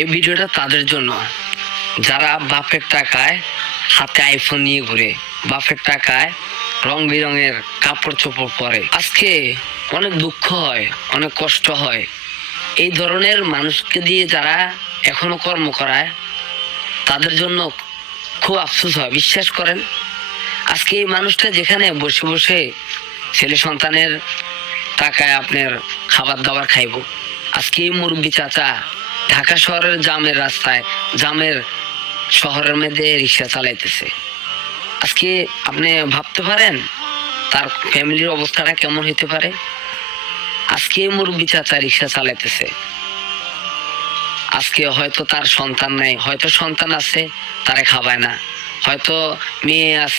এই ভিডিওটা তাদের জন্য যারা বাপের টাকায় হাতে আইফোন নিয়ে ঘুরে, বাপের টাকায় রং বেরঙের কাপড় চোপড় পরে। আজকে অনেক দুঃখ হয়, অনেক কষ্ট হয় এই ধরনের মানুষকে দিয়ে যারা এখনো কর্ম করায়, তাদের জন্য খুব আফসোস হয়। বিশ্বাস করেন, আজকে এই মানুষটা যেখানে বসে বসে ছেলে সন্তানের টাকায় আপনার খাবার দাবার খাইব, আজকে এই মুরব্বী চাচা ঢাকা শহরের জামের রাস্তায়, জামের শহরের মধ্যে রিক্সা চালাইতেছে। আজকে আপনি ভাবতে পারেন তার ফ্যামিলির অবস্থাটা কেমন হইতে পারে। আজকে এই মুরব্বী চাচা রিক্সা চালাইতেছে, আজকে হয়তো তার সন্তান নাই, হয়তো সন্তান আছে তারে খাবায় না, হয়তো মেয়ে আছে